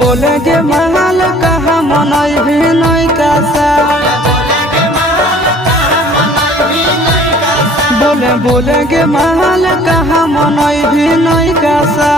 बोले गे महल कहा मनई भी नहीं कासा बोले गे महल कहा मनई भी नहीं कासा।